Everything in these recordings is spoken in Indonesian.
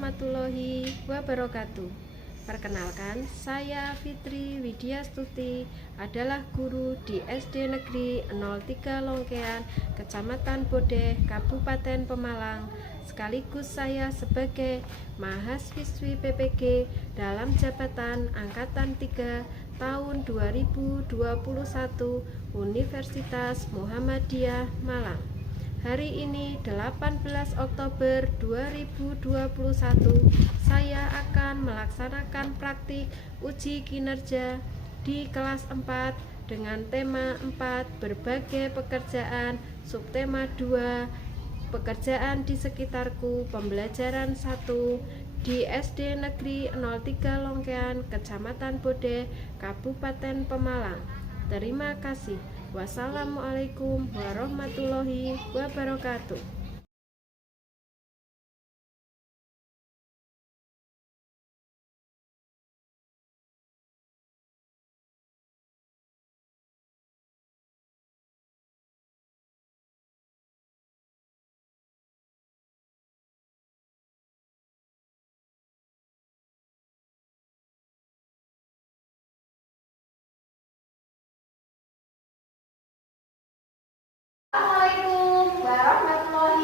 warahmatullahi wabarakatuh. Perkenalkan, saya Fitri Widyastuti, adalah guru di SD Negeri 03 Longkean, Kecamatan Bodeh, Kabupaten Pemalang. Sekaligus saya sebagai mahasiswi PPG dalam jabatan Angkatan 3 tahun 2021 Universitas Muhammadiyah Malang. Hari ini 18 Oktober 2021 saya akan melaksanakan praktik uji kinerja di kelas 4 dengan tema 4 berbagai pekerjaan, subtema 2 pekerjaan di sekitarku, pembelajaran 1 di SD Negeri 03 Longkean, Kecamatan Bodeh, Kabupaten Pemalang. Terima kasih. Wassalamualaikum warahmatullahi wabarakatuh. Assalamualaikum warahmatullahi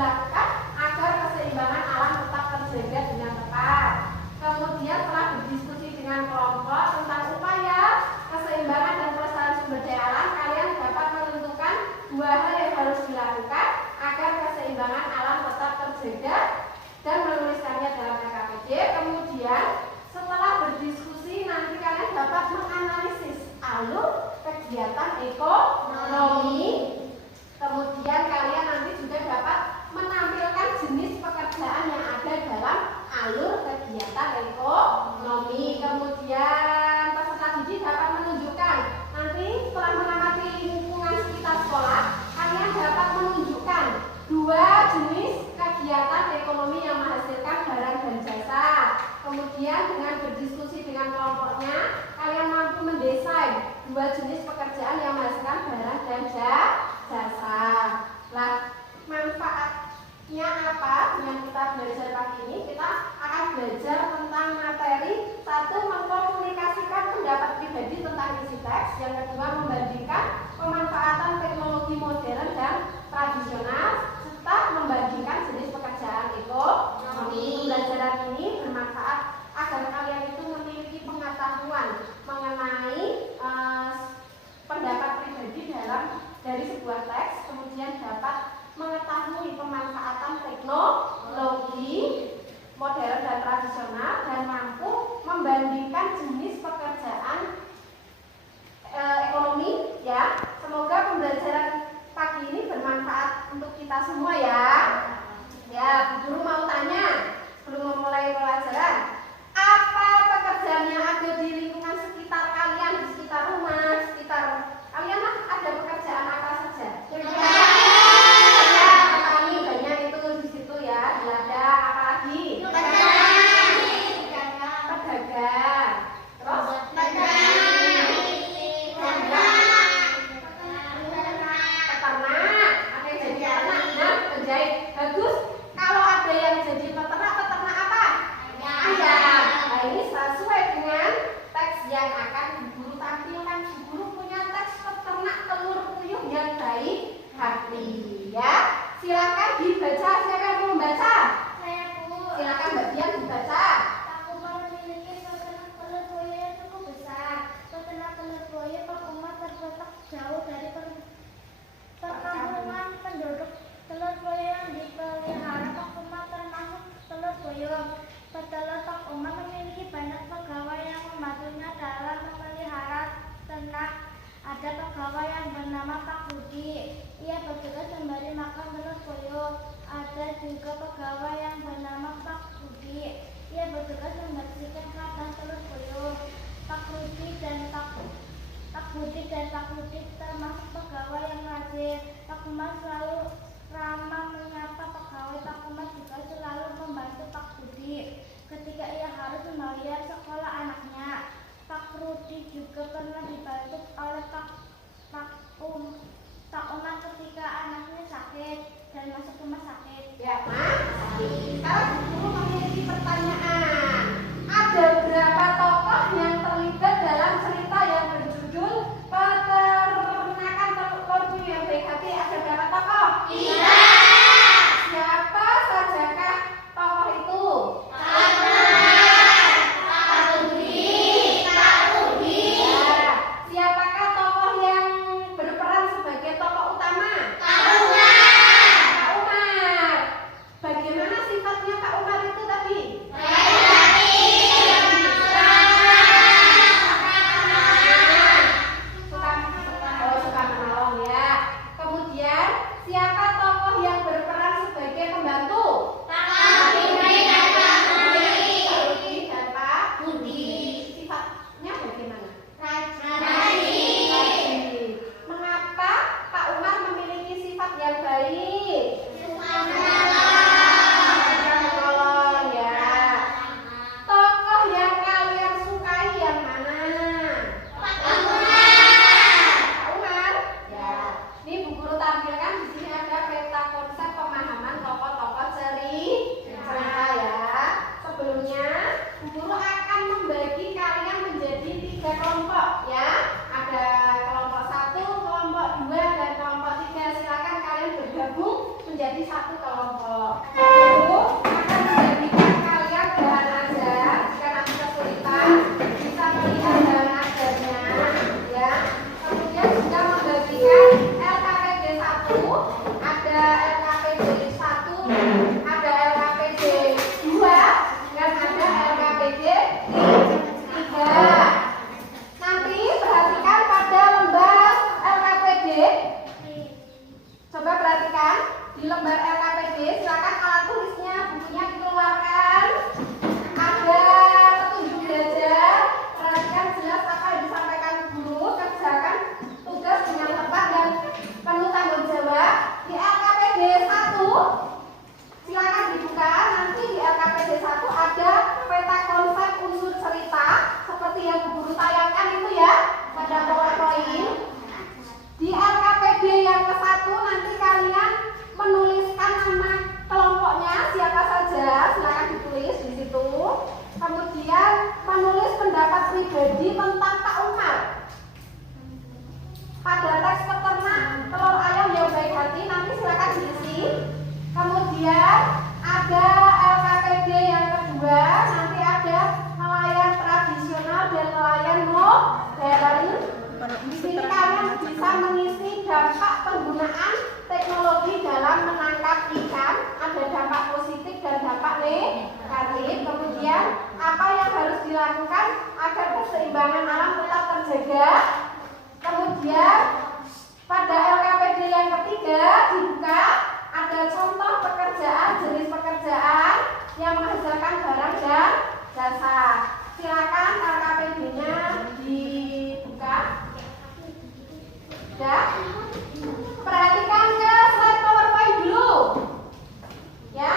dilakukan agar keseimbangan alam tetap terjaga dengan tepat. Kemudian telah berdiskusi dengan kelompok tentang upaya keseimbangan dan pelestarian sumber daya alam, kalian dapat menentukan 2 hal yang harus dilakukan agar keseimbangan alam tetap terjaga dan menuliskannya dalam PKPD. Kemudian setelah berdiskusi nanti kalian dapat menganalisis alur kegiatan ekonomi. Kemudian kalian nanti juga dapat menampilkan jenis pekerjaan yang ada dalam alur kegiatan ekonomi. Kemudian peserta didik dapat menunjukkan nanti setelah mengamati lingkungan sekitar sekolah, kalian dapat menunjukkan 2 jenis kegiatan ekonomi yang menghasilkan barang dan jasa. Kemudian dengan berdiskusi dengan kelompoknya, kalian mampu mendesain 2 jenis pekerjaan yang menghasilkan barang dan jasa. Nah, manfaatnya apa yang kita belajar pagi ini? Kita akan belajar tentang materi 1, mengkomunikasikan pendapat pribadi tentang isi teks. Yang kedua, membandingkan pemanfaatan teknologi modern dan tradisional, serta membandingkan jenis pekerjaan ekonomi. Pembelajaran ini bermanfaat agar kalian itu memiliki pengetahuan mengenai pendapat pribadi dari sebuah teks, kemudian dapat mengetahui pemanfaatan teknologi modern dan tradisional, dan mampu membandingkan jenis pekerjaan ekonomi ya. Semoga pembelajaran pagi ini bermanfaat untuk kita semua ya. Ya, Bu Guru mau tanya sebelum memulai pelajaran, apa pekerjaan yang ada di lingkungan sekitar kalian, di sekitar rumah, sekitar kalian ada pekerjaan apa saja? Ya, petani banyak itu di situ ya, di ladang, apa lagi? Pedagang. Terus? Peternak. Ada yang jadi peternak, nah, penjahit. Bagus. Kalau ada yang jadi peternak apa? Ayam. Nah, ini sesuai dengan teks yang akan Bu Guru tampilkan. Bu Guru punya teks peternak telur puyuh yang baik hati ya. Silakan dibaca, silakan membaca. Saya Bu. Silakan Mbak Dian dibaca. Pak Umar memiliki peternak telur puyuh yang cukup besar. Peternak telur puyuh Pak Umar terletak jauh dari perkampungan penduduk. Telur puyuh yang dipelihara Pak Umar termasuk telur puyuh. Petelur Pak Umar memiliki banyak pegawai yang membantunya dalam memelihara ternak. Ada pegawai yang bernama Pak Budi. Ia bertugas memberi makan telur puyuh. Ada juga pegawai yang bernama Pak Budi. Ia bertugas membersihkan kandang telur puyuh. Pak Budi dan Pak Budi termasuk pegawai yang rajin. Pak Umar selalu ramah menyapa pegawai. Pak Umar juga selalu membantu Pak Budi ketika ia harus membayar sekolah anaknya. Pak Rudi juga pernah dibantu oleh Pak Umar ketika anaknya sakit dan masuk rumah sakit. Ya, Mas. Sekarang Bu Guru memiliki pertanyaan. Ada berapa tokoh yang terlibat dalam cerita yang berjudul Peternakan Telur Puyuh yang Baik Hati? Ada berapa tokoh? 3. Siapa sajakah tokoh itu? Ya. Siapakah tokoh yang berperan sebagai tokoh utama? Pak Umar. Bagaimana sifatnya Pak Umar itu tadi? Suka menolong ya. Kemudian siapa tokoh yang berperan sebagai pembantu? Pak Rudi dan Pak Budi. Sifatnya bagaimana? Rajin. Mengapa Pak Umar memiliki sifat yang baik? Menolong ya. Tokoh yang kalian sukai yang mana? Pak Umar. Ya. Ini Bu Guru tampilkan di sini ada peta konsep pemahaman tokoh-tokoh cerita ya. Sebelumnya Bu Guru akan membagi kalian menjadi 3 kelompok ya. Ada kelompok 1, kelompok 2, dan kelompok 3. Silakan kalian bergabung menjadi 1 kelompok. keseimbangan alam tetap terjaga. Kemudian pada LKPD yang ketiga dibuka ada contoh pekerjaan, jenis pekerjaan yang menghasilkan barang dan jasa. Silakan LKPD-nya dibuka. Ya. Perhatikan ke slide PowerPoint dulu. Ya.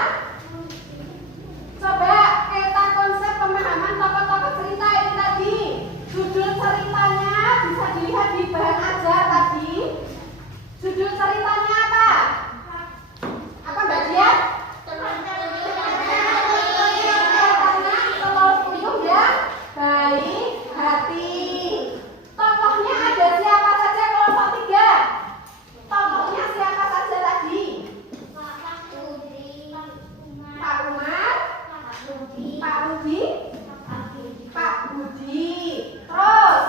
Coba kita konsep pemahaman tokoh-tokoh cerita ini tadi. Judul ceritanya bisa dilihat di bahan ajar tadi. Judul ceritanya apa? Apa Mbak Dian? Ceritanya telur puyuh yang baik hati. Tokohnya ada siapa saja kelompok 3? Tokohnya siapa saja tadi? Pak Umar, Pak Rudi, Pak Budi. Terus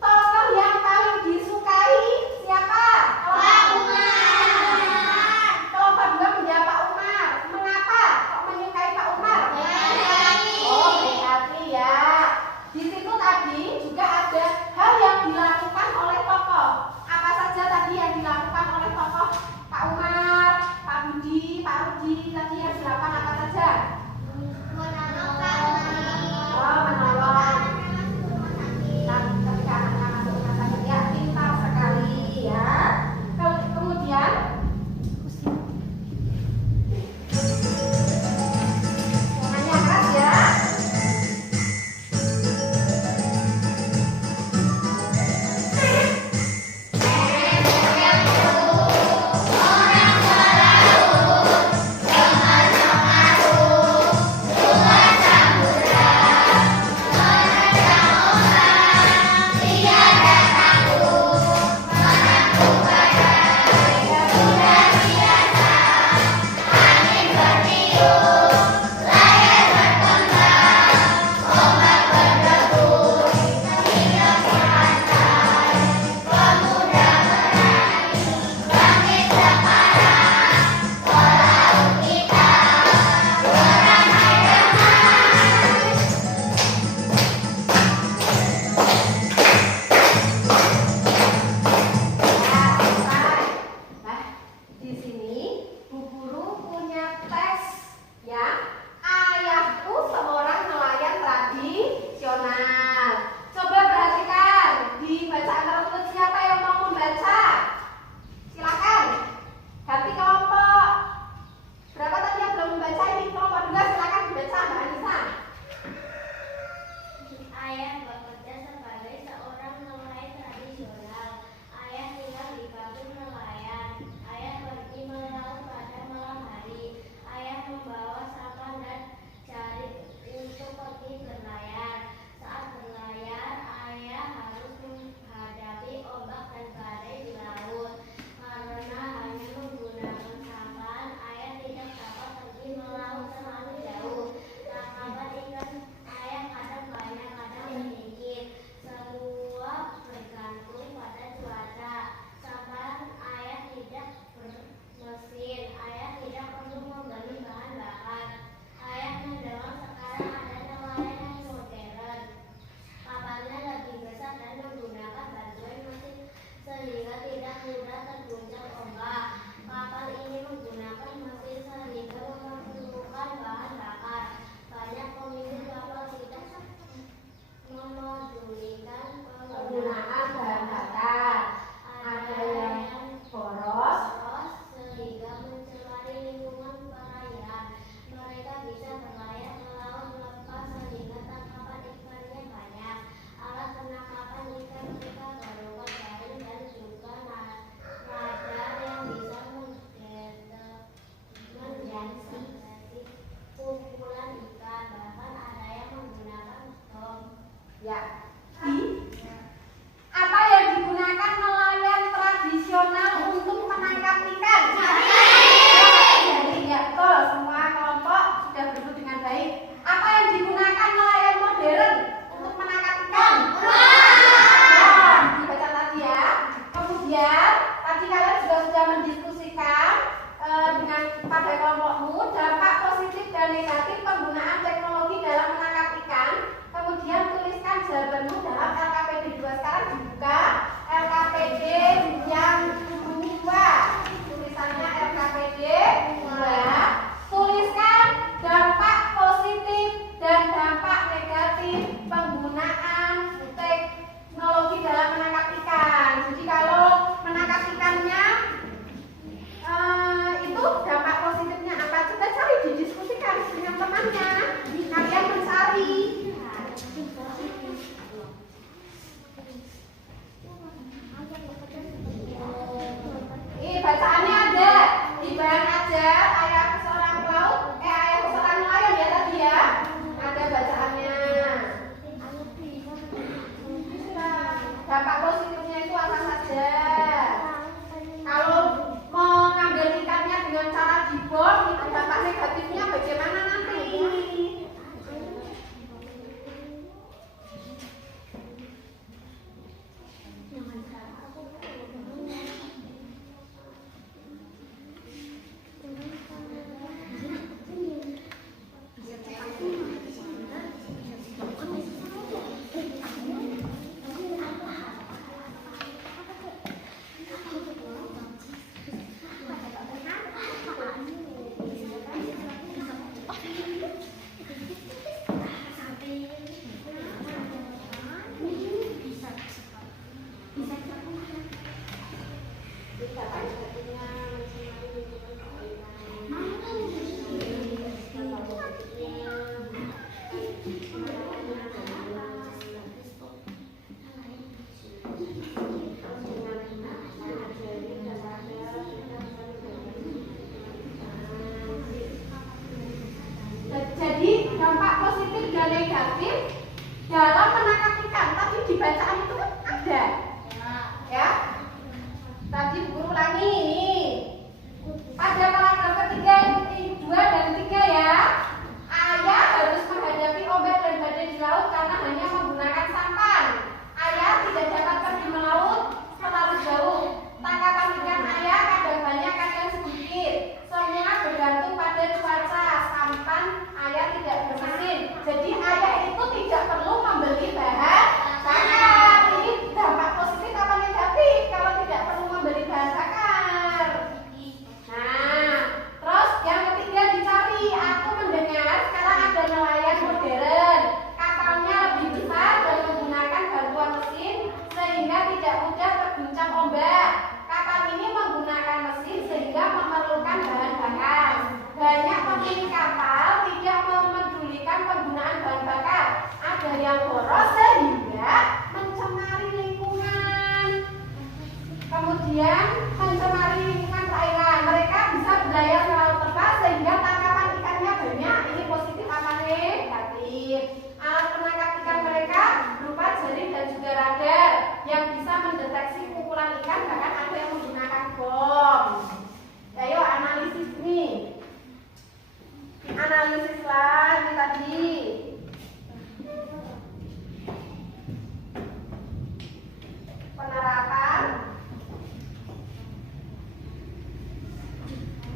tokoh yang paling disukai siapa? Pak Umar. Kelompok 2 menjawab Pak Umar. Mengapa kok menyukai Pak Umar? Oh, baik hati ya. Di situ tadi juga ada hal yang dilakukan oleh tokoh. Apa saja tadi yang dilakukan oleh tokoh Pak Umar, Pak Budi, Pak Rudi tadi yang dilakukan apa saja? Oh, menolong. Ketika anaknya masuk rumah sakit ya pintar sekali ya. Kemudian semuanya keras ya. jawabanmu dalam LKPD 2. Sekarang dibuka LKPD yang 2. Tulisannya LKPD 2. Tuliskan dampak positif dan dampak negatif penggunaan teknologi dalam menangkap ikan. Jadi kalau menangkap ikannya itu dampak positifnya apa? Coba cari, didiskusikan dengan temannya. Kalian mencari. Bacaannya ada. Dibayang aja ayahku seorang pelaut, ayahku seorang nelayan ya tadi ya. Ada bacaannya. Dampak positifnya itu apa saja? Kalau mengambil ikannya dengan cara dibom, itu dampak negatifnya bagaimana nanti? Jadi dampak positif dan negatif dalam menangkap ikan. Tapi di bacaan itu kan ada, ya. Tadi guru ulangi ini. Pada paragraf ketiga, 2 dan 3 ya. Ayah harus menghadapi ombak dan badai di laut karena hanya menggunakan sampan. Ayah tidak dapat pergi melaut terlalu jauh. Tangkapan ikan ayah kadang banyak, kadang sedikit. Semua bergantung pada cuaca. Sampan ayah tidak bermesin. Jadi ayah itu tidak perlu membeli bahan bakar. Ini dampak positif apa negatif kalau tidak perlu membeli bahan bakar? Nah, terus yang ketiga dicari. Aku mendengar sekarang ada nelayan modern. Kapalnya lebih besar dan menggunakan bantuan mesin sehingga tidak mudah terguncang ombak. Kapal ini menggunakan mesin sehingga memerlukan bahan bakar. Banyak pemilik kapal tidak memedulikan penggunaan bahan bakar. Ada yang boros sehingga mencemari lingkungan. Kemudian mencemari lingkungan perairan. Mereka bisa berlayar ke laut lepas sehingga tangkapan ikannya banyak. Ini positif apa negatif? Alat penangkap ikan mereka berupa jaring dan juga radar yang bisa mendeteksi kumpulan ikan, bahkan ada yang menggunakan bom. Ayo analisis nih. Analisislah ini tadi. Penerapan.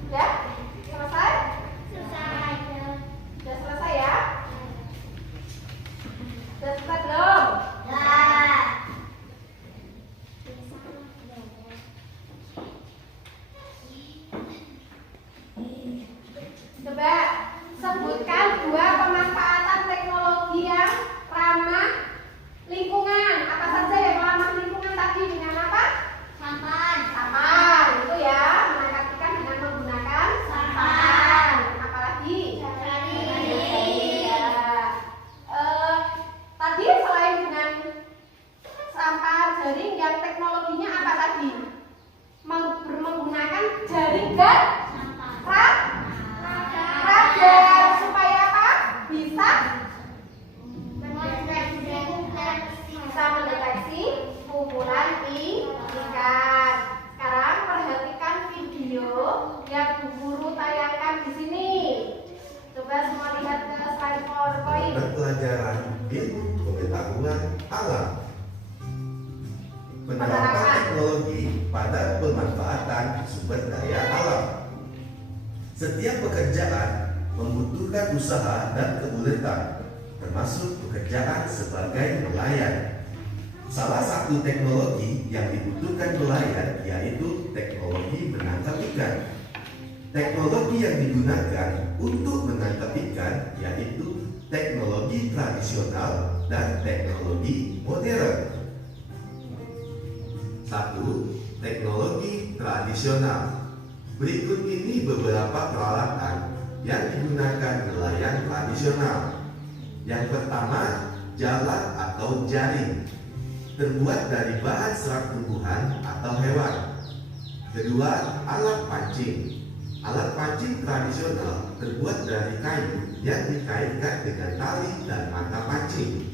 Ya? Selesai? Selesai. Sudah selesai ya? Sudah selesai belum? Coba sebutkan 2 pemanfaatan teknologi yang ramah lingkungan. Apa saja yang ramah lingkungan tadi dengan apa? Sampan. Sampan, itu ya, menangkap ikan dengan menggunakan sampan. Apalagi? Jaring. Ya. Tadi selain dengan sampan, jaring, yang teknologinya apa tadi? Menggunakan jaring dan radar supaya apa? Bisa mendeteksi kumpulan ikan. Sekarang perhatikan video yang Bu Guru tayangkan di sini. Coba semua lihat ke slide PowerPoint. Pelajaran ilmu pengetahuan alam. Penerapan teknologi pada pemanfaatan sumber daya alam. Setiap pekerjaan membutuhkan usaha dan keuletan. termasuk pekerjaan sebagai nelayan. Salah satu teknologi yang dibutuhkan nelayan yaitu teknologi menangkap ikan. Teknologi yang digunakan untuk menangkap ikan yaitu teknologi tradisional dan teknologi modern. 1. Teknologi tradisional. Berikut ini beberapa peralatan yang digunakan nelayan tradisional. Yang pertama, jalan atau jaring, terbuat dari bahan serat tumbuhan atau hewan. Kedua, alat pancing. Alat pancing tradisional terbuat dari kayu yang dikaitkan dengan tali dan mata pancing.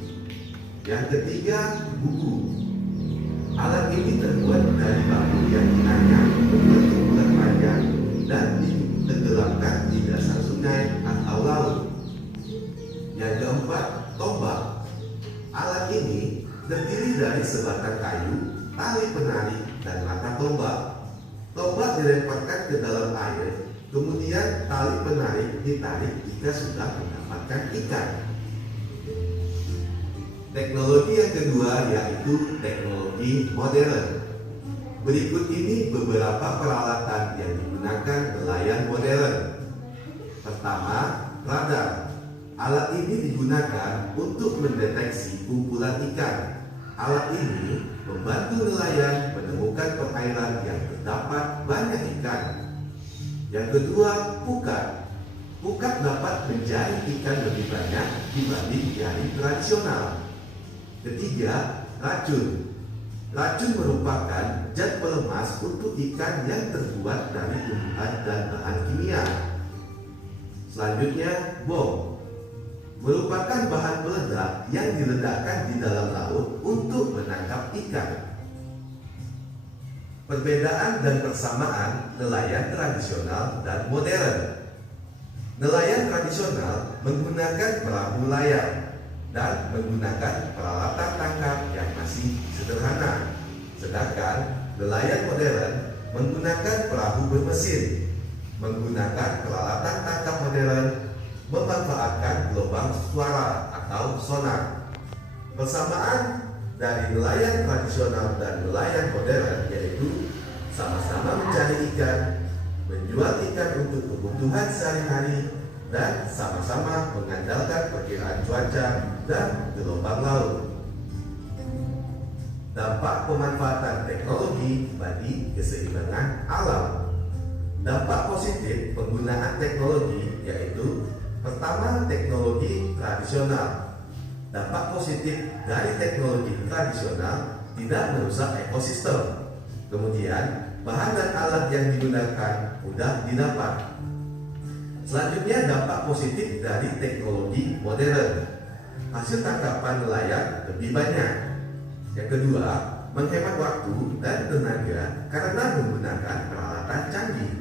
Yang ketiga, buku. Alat ini terbuat dari bambu yang dianyam berbentuk bulat panjang dan ditenggelamkan di dasar sungai atau laut. Yang keempat, tombak. Alat ini terdiri dari sebatang kayu, tali penarik, dan mata tombak. Tombak dilemparkan ke dalam air, kemudian tali penarik ditarik jika sudah mendapatkan ikan. Teknologi yang kedua yaitu teknologi modern. Berikut ini beberapa peralatan yang digunakan nelayan modern. Pertama, radar. Alat ini digunakan untuk mendeteksi kumpulan ikan. Alat ini membantu nelayan menemukan perairan yang terdapat banyak ikan. Yang kedua, pukat. Pukat dapat menjaring ikan lebih banyak dibanding jaring tradisional. Ketiga, racun. Racun merupakan zat pelemas untuk ikan yang terbuat dari tumbuhan dan bahan kimia. Selanjutnya, bom. Merupakan bahan peledak yang diledakkan di dalam laut untuk menangkap ikan. Perbedaan dan persamaan nelayan tradisional dan modern. Nelayan tradisional menggunakan perahu layar dan menggunakan peralatan tangkap yang masih sederhana. Sedangkan nelayan modern menggunakan perahu bermesin, menggunakan peralatan tangkap modern, memanfaatkan gelombang suara atau sonar. Persamaan dari nelayan tradisional dan nelayan modern yaitu sama-sama mencari ikan, menjual ikan untuk kebutuhan sehari-hari, dan sama-sama mengandalkan perkiraan cuaca dan gelombang laut. Dampak pemanfaatan teknologi bagi keseimbangan alam. Dampak positif penggunaan teknologi yaitu pertama, teknologi tradisional. Dampak positif dari teknologi tradisional tidak merusak ekosistem. Kemudian, bahan dan alat yang digunakan mudah didapat. Selanjutnya, dampak positif dari teknologi modern. Hasil tangkapan nelayan lebih banyak. Yang kedua, menghemat waktu dan tenaga karena menggunakan peralatan canggih.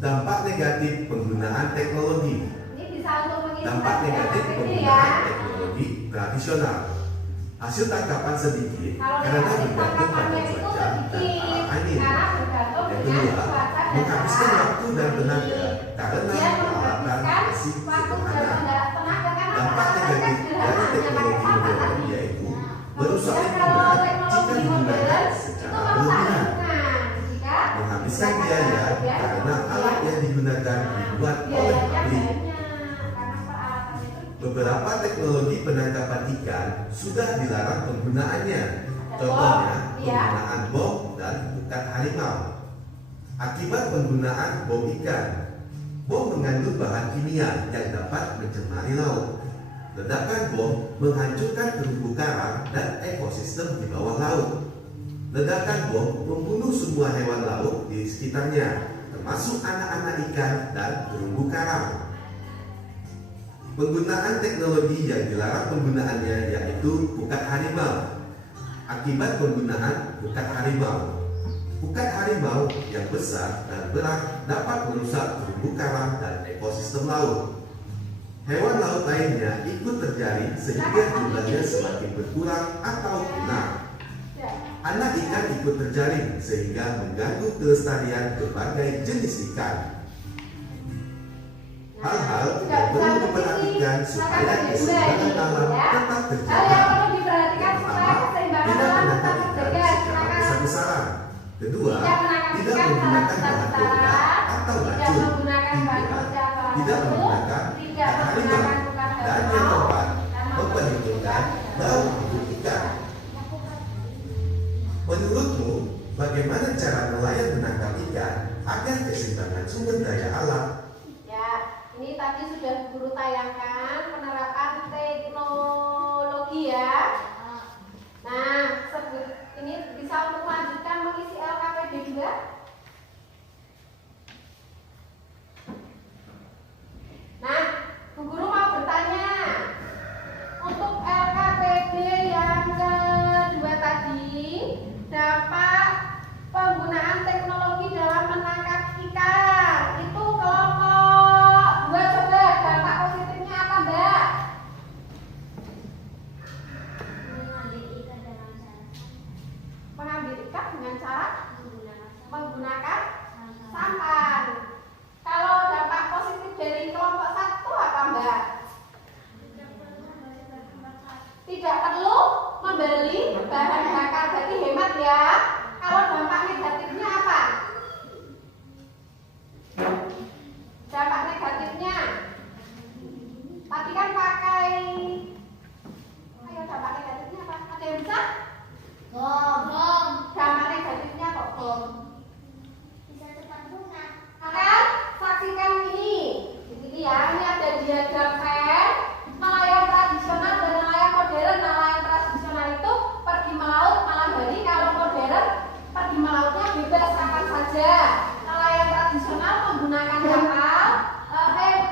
Dampak negatif penggunaan teknologi. Ini bisa untuk mengisi Dampak negatif penggunaan teknologi tradisional. Hasil tangkapan sedikit karena bergantung pada cuaca dan arah angin. Yang kedua, menghabiskan waktu dan tenaga karena peralatan masih sederhana. Dampak negatif dari teknologi modern yaitu merusak lingkungan jika digunakan secara berlebihan. Menghabiskan biaya karena alat yang digunakan dibuat oleh pabrik. Beberapa teknologi penangkapan ikan sudah dilarang penggunaannya. Contohnya penggunaan bom dan pukat harimau. Akibat penggunaan bom ikan, bom mengandung bahan kimia yang dapat mencemari laut. Ledakan bom menghancurkan terumbu karang dan ekosistem di bawah laut. Ledakan bom membunuh semua hewan laut di sekitarnya, termasuk anak-anak ikan dan terumbu karang. Penggunaan teknologi yang dilarang penggunaannya yaitu pukat harimau. Akibat penggunaan pukat harimau yang besar dan berat dapat merusak terumbu karang dan ekosistem laut. Hewan laut lainnya ikut terjaring sehingga jumlahnya semakin berkurang atau punah. Anak ikan ikut terjaring sehingga mengganggu kelestarian berbagai jenis ikan. Hal-hal yang perlu diperhatikan dan supaya keseimbangan alam tetap Hal yang terjaga. perlu diperhatikan supaya keseimbangan Tidak alam menangkap tetap ikan terjaga. secara Silakan. besar-besaran. Kedua, Tidak menangkap tidak ikan menggunakan secara bahan peledak besar-besaran. atau Tidak racun. menggunakan bahan Tiga, kerja atau tidak racun. menggunakan Tidak ikan harimau. menggunakan bukan Dan yang harimau. keempat, Dan memperhitungkan bau hidup ikan. Menurutmu, bagaimana cara nelayan menangkap ikan agar keseimbangan sumber daya alam? Ya, ini tadi sudah guru tayangkan penerapan teknologi ya. Nah, ini bisa untuk melanjutkan mengisi LKPD juga. Nah, Bu Guru mau bertanya, untuk LKPD yang kedua tadi, dampak penggunaan teknologi dalam menangkap ikan itu kelompok 2 coba dampak positifnya apa Mbak? Mengambil ikan dengan cara menggunakan sampan. Kalau dampak positif dari kelompok 1 apa Mbak? Tidak perlu membeli bahan bakar, berarti hemat ya. Kalau dampak negatifnya apa? Dampak negatifnya tadi kan pakai, ayo dampak negatifnya apa? Ada yang bisa? Dampak negatifnya kok bom. Akan saksikan ini. Di sini ya, ini ada diagram pen. Nelayan tradisional dan nelayan modern. Nelayan tradisional itu pergi melaut malam hari. Kalau modern pergi melautnya bebas kapan saja. Nelayan tradisional menggunakan kapal,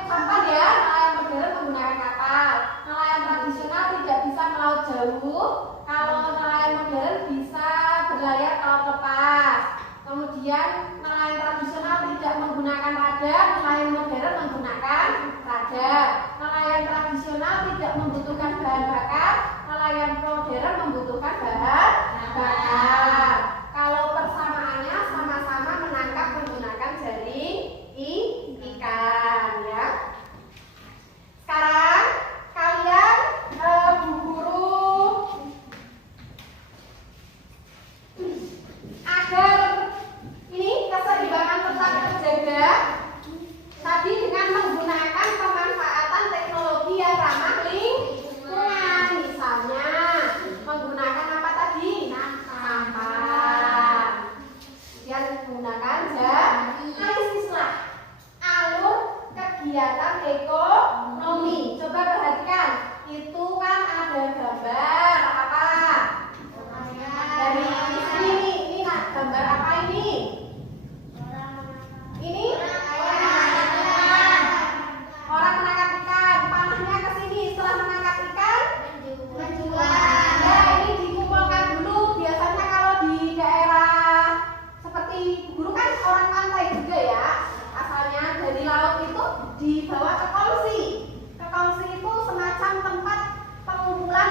sampan ya. Nelayan modern menggunakan kapal. Nelayan tradisional tidak bisa melaut jauh. Kalau nelayan modern bisa berlayar ke laut lepas. Kemudian nelayan tradisional tidak menggunakan radar, nelayan modern menggunakan radar. Nelayan tradisional tidak membutuhkan bahan bakar, nelayan modern membutuhkan bahan bakar. Kalau persamaannya sama-sama menangkap menggunakan jaring ikan ya. Sekarang kalian Bu Guru agar ini keseimbangan tetap terjaga tadi dengan menggunakan pemanfaatan teknologi yang ramah lingkungan, misalnya menggunakan apa tadi? Sampan. Kemudian menggunakan istilah alur kegiatan ekonomi. Coba perhatikan, itu kan ada gambar apa? Dari sini nih, ini gambar apa ini? Ini orang menangkap ikan. Panahnya ke sini. Setelah menangkap ikan menjual. Ya, ini dikumpulkan dulu. Biasanya kalau di daerah seperti guru kan orang pantai juga ya. Asalnya dari laut itu dibawa ke kongsi. Ke kongsi itu semacam tempat pengumpulan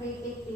kritik